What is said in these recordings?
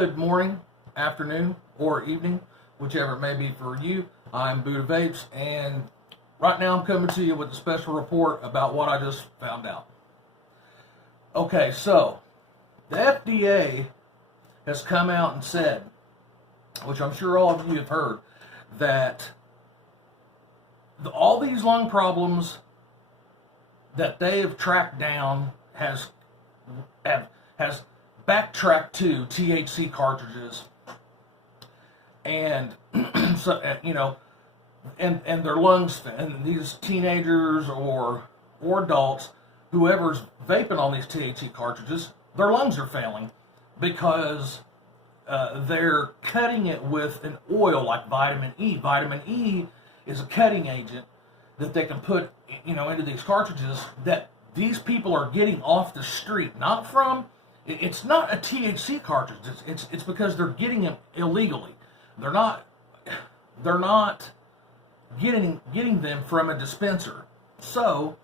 Good morning, afternoon, or evening, whichever it may be for you. I'm Buddha Vapes, and right now I'm coming to you with a special report about what I just found out. Okay, so the FDA has come out and said, which I'm sure all of you have heard, that all these lung problems that they have tracked down has backtracked to THC cartridges, and so and their lungs, and these teenagers or adults, whoever's vaping on these THC cartridges, their lungs are failing because they're cutting it with an oil like vitamin E. Vitamin E is a cutting agent that they can put into these cartridges that these people are getting off the street, not from. It's not a THC cartridge. It's because they're getting it illegally. They're not getting them from a dispenser. So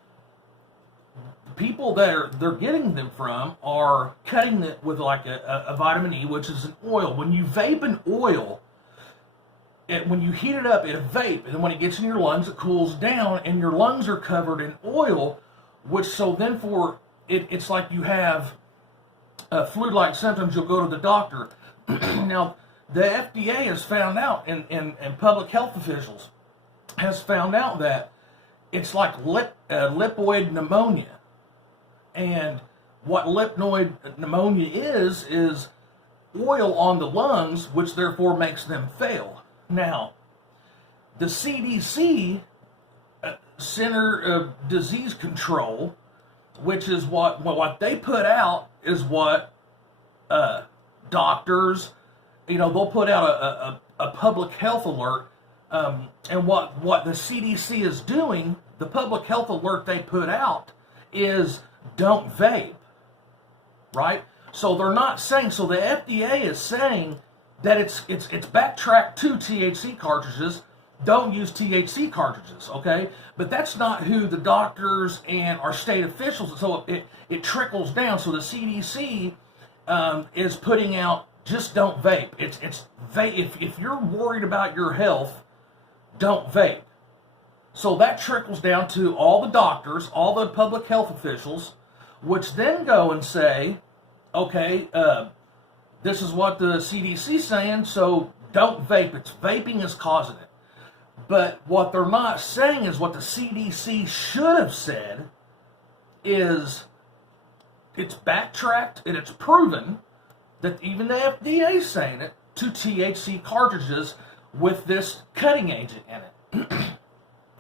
the people that they're getting them from are cutting it with like a vitamin E, which is an oil. When you vape an oil, when you heat it up, it vape, and when it gets in your lungs, it cools down, and your lungs are covered in oil, it's like you have flu-like symptoms. You'll go to the doctor. Now, the FDA has found out, and public health officials has found out that it's like lipoid pneumonia. And what lipoid pneumonia is oil on the lungs, which therefore makes them fail. Now, the C.D.C, Center of Disease Control, which is what they put out, is what doctors, they'll put out a public health alert, and what the C.D.C is doing, the public health alert they put out is don't vape, right? So they're not saying, so the FDA is saying that it's backtracked to THC cartridges. Don't use THC cartridges, okay? But that's not who the doctors and our state officials. So it trickles down. So the CDC is putting out, just don't vape. If you're worried about your health, don't vape. So that trickles down to all the doctors, all the public health officials, which then go and say, okay, this is what the CDC is saying, so don't vape. Vaping is causing it. But what they're not saying is what the CDC should have said is it's backtracked and it's proven that even the FDA is saying it to THC cartridges with this cutting agent in it,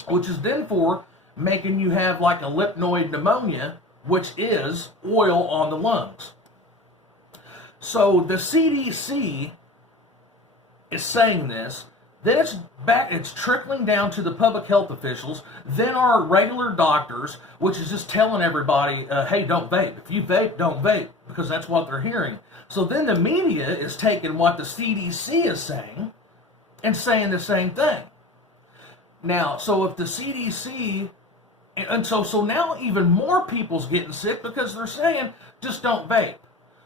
which is then for making you have like a lipoid pneumonia, which is oil on the lungs. So the CDC is saying this, then it's trickling down to the public health officials, then our regular doctors, which is just telling everybody, hey, don't vape. If you vape, don't vape, because that's what they're hearing. So then the media is taking what the CDC is saying and saying the same thing. Now, so if the CDC, and so now even more people's getting sick because they're saying, just don't vape.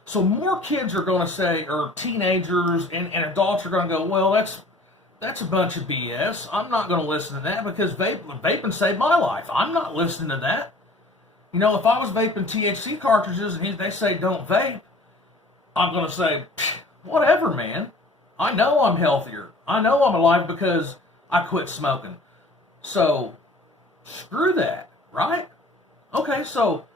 So more kids are going to say, or teenagers and adults are going to go, well, that's a bunch of BS. I'm not going to listen to that because vaping saved my life. I'm not listening to that. If I was vaping THC cartridges and they say don't vape, I'm going to say, whatever, man. I know I'm healthier. I know I'm alive because I quit smoking. So screw that, right? Okay, so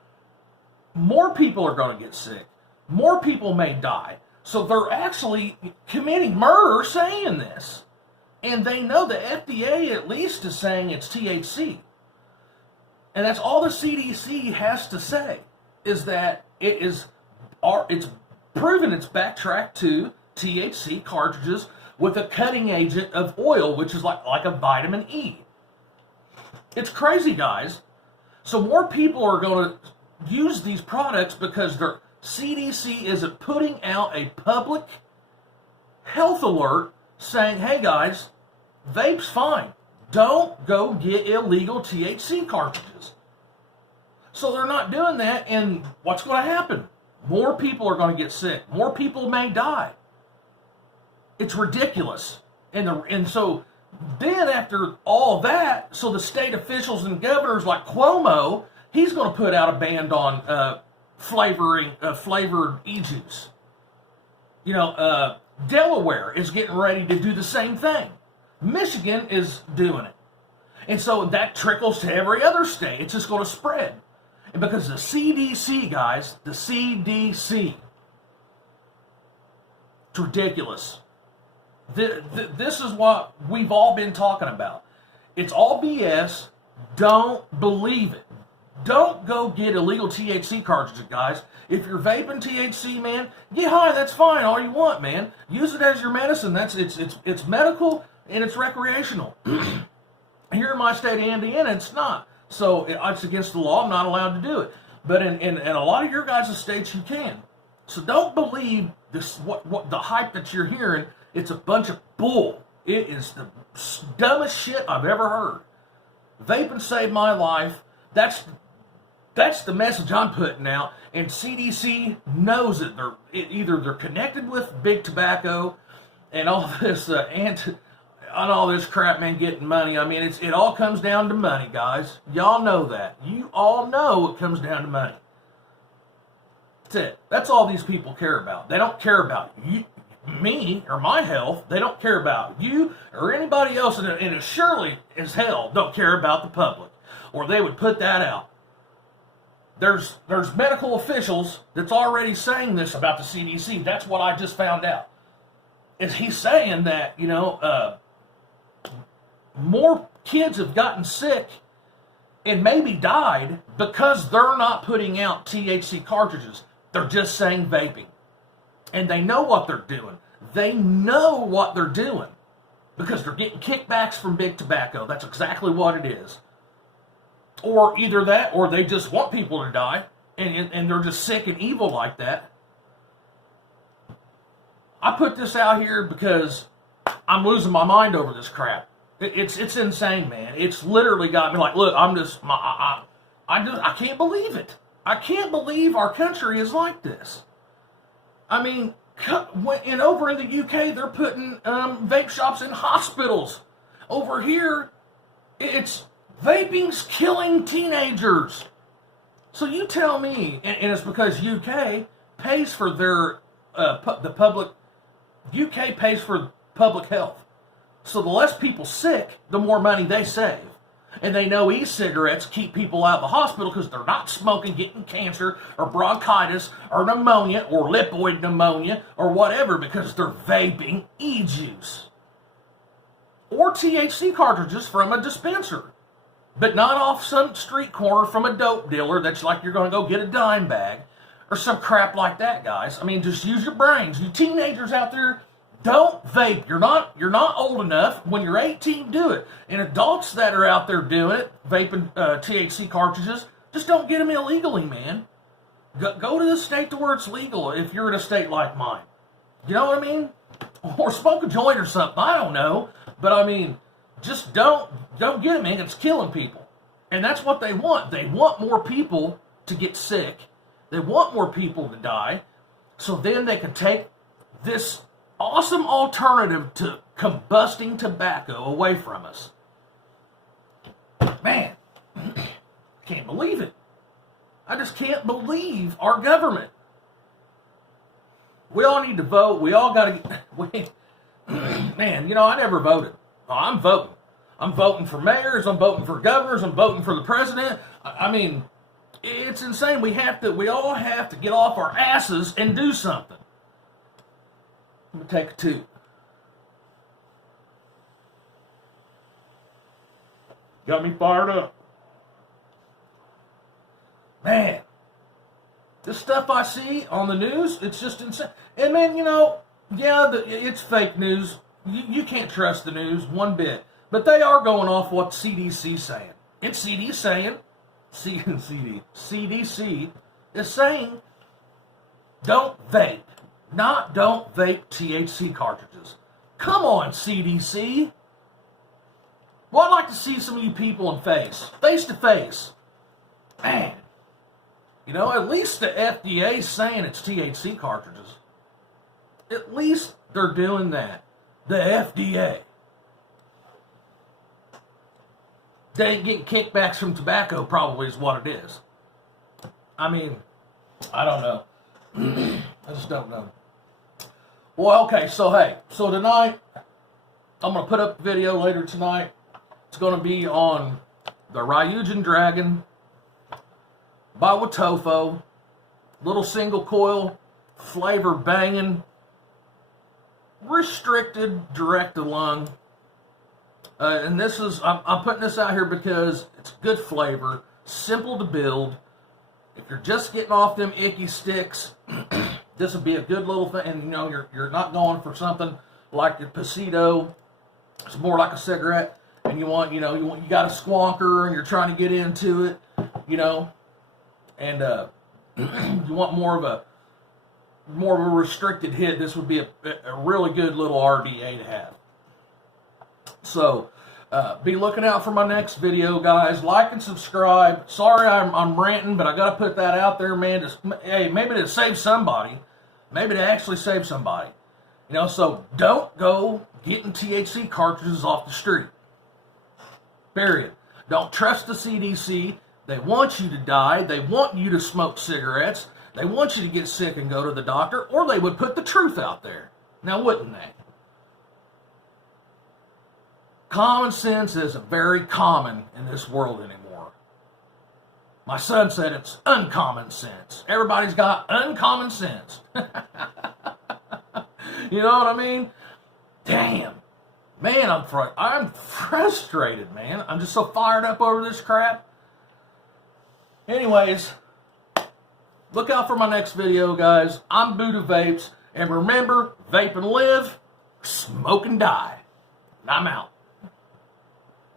more people are going to get sick. More people may die. So they're actually committing murder saying this. And they know the FDA at least is saying it's THC. And that's all the CDC has to say, is that it's proven it's backtracked to THC cartridges with a cutting agent of oil, which is like a vitamin E. It's crazy, guys. So more people are going to use these products because their CDC isn't putting out a public health alert saying, hey guys, vape's fine. Don't go get illegal THC cartridges. So they're not doing that, and what's going to happen? More people are going to get sick. More people may die. It's ridiculous. And so then after all that, so the state officials and governors like Cuomo, he's going to put out a ban on flavored e-juice. Delaware is getting ready to do the same thing. Michigan is doing it. And so that trickles to every other state. It's just going to spread. And because the C.D.C, guys, the C.D.C, it's ridiculous. This is what we've all been talking about. It's all BS. Don't believe it. Don't go get illegal THC cartridges, guys. If you're vaping THC, man, get high. That's fine. All you want, man. Use it as your medicine. It's medical and it's recreational. Here in my state of Indiana, it's not. So it's against the law. I'm not allowed to do it. But in a lot of your guys' states, you can. So don't believe this. What the hype that you're hearing? It's a bunch of bull. It is the dumbest shit I've ever heard. Vaping saved my life. That's the message I'm putting out. And C.D.C knows it. Either they're connected with big tobacco and all this and all this crap, man, getting money. I mean, it all comes down to money, guys. Y'all know that. You all know it comes down to money. That's it. That's all these people care about. They don't care about you, me, or my health. They don't care about you or anybody else, and it surely as hell don't care about the public, or they would put that out. There's medical officials that's already saying this about the C.D.C. That's what I just found out. Is he's saying that, more kids have gotten sick and maybe died because they're not putting out THC cartridges. They're just saying vaping. And they know what they're doing. They know what they're doing because they're getting kickbacks from big tobacco. That's exactly what it is. Or either that, or they just want people to die, and they're just sick and evil like that. I put this out here because I'm losing my mind over this crap. It's insane, man. It's literally got me like, look, I can't believe it. I can't believe our country is like this. I mean, over in the UK, they're putting vape shops in hospitals. Over here, it's vaping's killing teenagers. So you tell me, and it's because UK pays for their UK pays for public health. So the less people sick, the more money they save. And they know e-cigarettes keep people out of the hospital because they're not smoking, getting cancer, or bronchitis, or pneumonia, or lipoid pneumonia, or whatever, because they're vaping e-juice. Or THC cartridges from a dispenser. But not off some street corner from a dope dealer that's like you're going to go get a dime bag, or some crap like that, guys. I mean, just use your brains. You teenagers out there, don't vape. You're not old enough. When you're 18, do it. And adults that are out there doing it, vaping THC cartridges, just don't get them illegally, man. Go to the state to where it's legal if you're in a state like mine. You know what I mean? Or smoke a joint or something. I don't know. But I mean, just don't get it, man. It's killing people. And that's what they want. They want more people to get sick. They want more people to die. So then they can take this awesome alternative to combusting tobacco away from us. Man, I can't believe it. I just can't believe our government. We all need to vote. We all got to... Man, I never voted. I'm voting. I'm voting for mayors. I'm voting for governors. I'm voting for the president. I mean, it's insane. We all have to get off our asses and do something. Let me take a toot. Got me fired up. Man, this stuff I see on the news, it's just insane. And man, it's fake news. You can't trust the news one bit. But they are going off what C.D.C. saying. And C.D. saying, C.D.C. is saying, don't vape. Don't vape THC cartridges. Come on, C.D.C. Well, I'd like to see some of you people face to face. Man, at least the FDA is saying it's THC cartridges. At least they're doing that. The FDA. They ain't getting kickbacks from tobacco, probably is what it is. I mean, I don't know. I just don't know. Well, okay, so hey, so tonight, I'm going to put up a video later tonight. It's going to be on the Ryujin Dragon by Watofo. Little single coil, flavor banging, restricted direct to lung. And this is, I'm putting this out here because it's good flavor, simple to build. If you're just getting off them icky sticks, this would be a good little thing. And you know, you're not going for something like your Pasito. It's more like a cigarette. And you got a squonker and you're trying to get into it, you know, and you want more of a restricted hit. This would be a really good little RDA to have. So, be looking out for my next video, guys. Like and subscribe. Sorry I'm ranting, but I got to put that out there, man. Hey, maybe to save somebody. Maybe to actually save somebody. You know, so don't go getting THC cartridges off the street. Period. Don't trust the C.D.C. They want you to die. They want you to smoke cigarettes. They want you to get sick and go to the doctor, or they would put the truth out there. Now, wouldn't they? Common sense isn't very common in this world anymore. My son said it's uncommon sense. Everybody's got uncommon sense. You know what I mean? Damn. Man, I'm frustrated, man. I'm just so fired up over this crap. Anyways, look out for my next video, guys. I'm Buddha Vapes. And remember, vape and live, smoke and die. And I'm out.